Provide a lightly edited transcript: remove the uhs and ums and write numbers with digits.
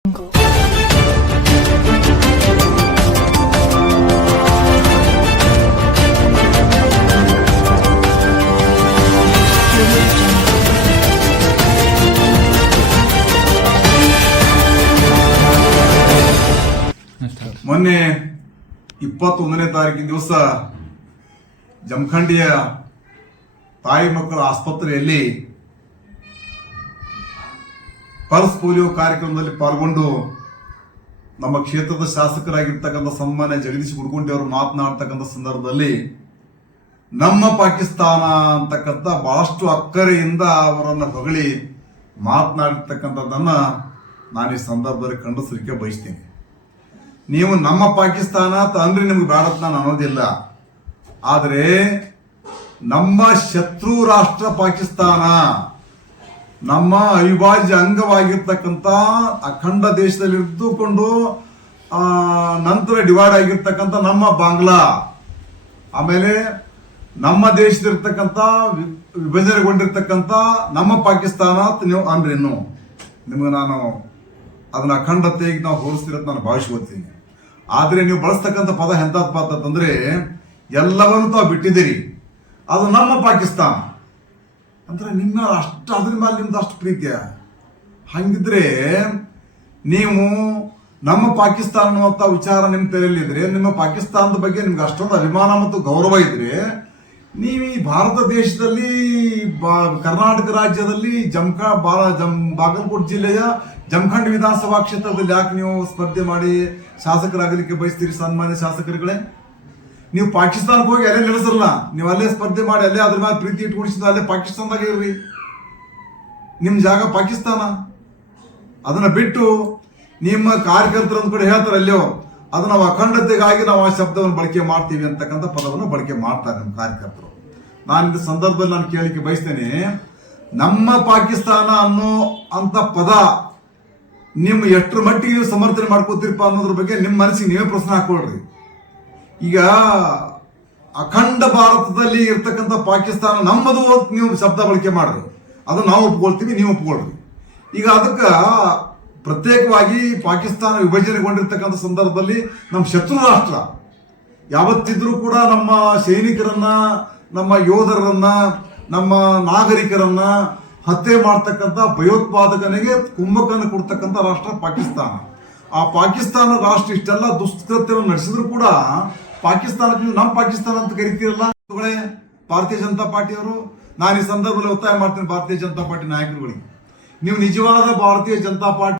ಮೊನ್ನೆ 21ನೇ ತಾರೀಕಿನ ದಿವಸ ಜಮಖಂಡಿಯ ತಾಯಿ ಮಕ್ಕಳ ಆಸ್ಪತ್ರೆಯಲ್ಲಿ ಪಲ್ಸ್ ಪೋಲಿಯೋ ಕಾರ್ಯಕ್ರಮದಲ್ಲಿ ಪಾಲ್ಗೊಂಡು ನಮ್ಮ ಕ್ಷೇತ್ರದ ಶಾಸಕರಾಗಿರ್ತಕ್ಕಂಥ ಸನ್ಮಾನ್ಯ ಜಗದೀಶ್ ಗುರುಗುಂಟೆ ಅವರು ಮಾತನಾಡ್ತಕ್ಕಂಥ ಸಂದರ್ಭದಲ್ಲಿ ನಮ್ಮ ಪಾಕಿಸ್ತಾನ ಅಂತಕ್ಕಂಥ ಬಹಳಷ್ಟು ಅಕ್ಕರೆಯಿಂದ ಅವರನ್ನು ಹೊಗಳಿ ಮಾತನಾಡಿರ್ತಕ್ಕಂಥದ್ದನ್ನ ನಾನು ಈ ಸಂದರ್ಭದಲ್ಲಿ ಖಂಡಿಸಲಿಕ್ಕೆ ಬಯಸ್ತೀನಿ. ನೀವು ನಮ್ಮ ಪಾಕಿಸ್ತಾನ ಅಂದ್ರೆ ನಿಮ್ಗೆ ಬೇಡತ್ ನಾನು ಅನ್ನೋದಿಲ್ಲ, ಆದರೆ ನಮ್ಮ ಶತ್ರು ರಾಷ್ಟ್ರ ಪಾಕಿಸ್ತಾನ, ನಮ್ಮ ಅವಿಭಾಜ್ಯ ಅಂಗವಾಗಿರ್ತಕ್ಕಂಥ ಅಖಂಡ ದೇಶದಲ್ಲಿ ಇದ್ದುಕೊಂಡು ನಂತರ ಡಿವೈಡ್ ಆಗಿರ್ತಕ್ಕಂಥ ನಮ್ಮ ಬಾಂಗ್ಲಾ, ಆಮೇಲೆ ನಮ್ಮ ದೇಶದಲ್ಲಿರ್ತಕ್ಕಂಥ ವಿಭಜನೆಗೊಂಡಿರ್ತಕ್ಕಂಥ ನಮ್ಮ ಪಾಕಿಸ್ತಾನ ನೀವು ಅಂದ್ರೆ ಇನ್ನು ನಿಮ್ಗೆ ನಾನು ಅದನ್ನ ಅಖಂಡತೆಗೆ ನಾವು ಹೋಲಿಸ್ತಿರೋದು ನಾನು ಭಾವಿಸ್ಕೊಳ್ತೀನಿ. ಆದ್ರೆ ನೀವು ಬಳಸ್ತಕ್ಕಂಥ ಪದ ಎಂಥದ್ದು ಪದ ಅಂತಂದ್ರೆ ಎಲ್ಲವನ್ನೂ ತಾವು ಬಿಟ್ಟಿದ್ದೀರಿ, ಅದು ನಮ್ಮ ಪಾಕಿಸ್ತಾನ ಅಂದ್ರೆ ನಿಮ್ಮ ಅಷ್ಟು ಅದ್ರ ಮೇಲೆ ನಿಮ್ದು ಅಷ್ಟು ಪ್ರೀತಿಯ. ಹಂಗಿದ್ರೆ ನೀವು ನಮ್ಮ ಪಾಕಿಸ್ತಾನ ಅನ್ನುವಂಥ ವಿಚಾರ ನಿಮ್ಮ ತಲೆಯಲ್ಲಿದ್ರೆ, ನಿಮ್ಮ ಪಾಕಿಸ್ತಾನದ ಬಗ್ಗೆ ನಿಮ್ಗೆ ಅಷ್ಟೊಂದು ಅಭಿಮಾನ ಮತ್ತು ಗೌರವ ಇದ್ರೆ, ನೀವು ಈ ಭಾರತ ದೇಶದಲ್ಲಿ ಕರ್ನಾಟಕ ರಾಜ್ಯದಲ್ಲಿ ಬಾಗಲಕೋಟೆ ಜಿಲ್ಲೆಯ ಜಮಖಂಡಿ ವಿಧಾನಸಭಾ ಕ್ಷೇತ್ರದಲ್ಲಿ ಯಾಕೆ ನೀವು ಸ್ಪರ್ಧೆ ಮಾಡಿ ಶಾಸಕರಾಗಲಿಕ್ಕೆ ಬಯಸ್ತೀರಿ? ಸನ್ಮಾನ್ಯ ಶಾಸಕರುಗಳೇ, ನೀವು ಪಾಕಿಸ್ತಾನಕ್ಕೆ ಹೋಗಿ ಅಲ್ಲೇ ನಿಲ್ಲಿಸಲ್ಲ, ನೀವು ಅಲ್ಲೇ ಸ್ಪರ್ಧೆ ಮಾಡಿ ಅಲ್ಲೇ ಅದ್ರ ಮೇಲೆ ಪ್ರೀತಿ ಇಟ್ಕೊಂಡಿಸಿದ ಅಲ್ಲೇ ಪಾಕಿಸ್ತಾನದಾಗ ಇರ್ರಿ. ನಿಮ್ ಜಾಗ ಪಾಕಿಸ್ತಾನ. ಅದನ್ನ ಬಿಟ್ಟು ನಿಮ್ಮ ಕಾರ್ಯಕರ್ತರು ಅಂದ್ ಕೂಡ ಹೇಳ್ತಾರೆ ಅಲ್ಲೋ, ಅದು ನಾವು ಅಖಂಡತೆಗಾಗಿ ನಾವು ಆ ಶಬ್ದವನ್ನು ಬಳಕೆ ಮಾಡ್ತೀವಿ ಅಂತಕ್ಕಂಥ ಪದವನ್ನು ಬಳಕೆ ಮಾಡ್ತಾರೆ ನಮ್ಮ ಕಾರ್ಯಕರ್ತರು. ನಾನು ಈ ಸಂದರ್ಭದಲ್ಲಿ ನಾನು ಕೇಳಲಿಕ್ಕೆ ಬಯಸ್ತೇನೆ, ನಮ್ಮ ಪಾಕಿಸ್ತಾನ ಅನ್ನೋ ಅಂತ ಪದ ನಿಮ್ಮ ಎಷ್ಟರ ಮಟ್ಟಿಗೆ ನೀವು ಸಮರ್ಥನೆ ಮಾಡ್ಕೋತೀರಪ್ಪ ಅನ್ನೋದ್ರ ಬಗ್ಗೆ ನಿಮ್ಮ ಮನಸ್ಸಿಗೆ ನೀವೇ ಪ್ರಶ್ನೆ ಹಾಕೊಳ್ರಿ. ಈಗ ಅಖಂಡ ಭಾರತದಲ್ಲಿ ಇರ್ತಕ್ಕಂಥ ಪಾಕಿಸ್ತಾನ ನಮ್ಮದು ನೀವು ಶಬ್ದ ಬಳಕೆ ಮಾಡ್ರಿ, ಅದು ನಾವು ಒಪ್ಕೊಳ್ತೀವಿ, ನೀವು ಒಪ್ಕೊಳ್ರಿ. ಈಗ ಅದಕ್ಕೆ ಪ್ರತ್ಯೇಕವಾಗಿ ಪಾಕಿಸ್ತಾನ ವಿಭಜನೆಗೊಂಡಿರ್ತಕ್ಕಂಥ ಸಂದರ್ಭದಲ್ಲಿ ನಮ್ಮ ಶತ್ರು ರಾಷ್ಟ್ರ ಯಾವತ್ತಿದ್ರೂ ಕೂಡ ನಮ್ಮ ಸೈನಿಕರನ್ನ, ನಮ್ಮ ಯೋಧರನ್ನ, ನಮ್ಮ ನಾಗರಿಕರನ್ನ ಹತ್ಯೆ ಮಾಡ್ತಕ್ಕಂಥ ಭಯೋತ್ಪಾದಕನಿಗೆ ಕುಮ್ಮಕ್ಕನ್ನು ಕೊಡ್ತಕ್ಕಂಥ ರಾಷ್ಟ್ರ ಪಾಕಿಸ್ತಾನ. ಆ ಪಾಕಿಸ್ತಾನ ರಾಷ್ಟ್ರ ಇಷ್ಟೆಲ್ಲ ದುಷ್ಕೃತ್ಯವನ್ನು ನಡೆಸಿದ್ರು ಕೂಡ ಪಾಕಿಸ್ತಾನಕ್ಕೆ ನೀವು ನಮ್ಮ ಪಾಕಿಸ್ತಾನ ಅಂತ ಕರಿತೀರಲ್ಲ ಭಾರತೀಯ ಜನತಾ ಪಾರ್ಟಿಯವರು. ನಾನು ಈ ಸಂದರ್ಭದಲ್ಲಿ ಒತ್ತಾಯ ಮಾಡ್ತೀನಿ ಭಾರತೀಯ ಜನತಾ ಪಾರ್ಟಿ ನಾಯಕರುಗಳಿಗೆ, ನೀವು ನಿಜವಾದ ಭಾರತೀಯ ಜನತಾ ಪಾರ್ಟಿ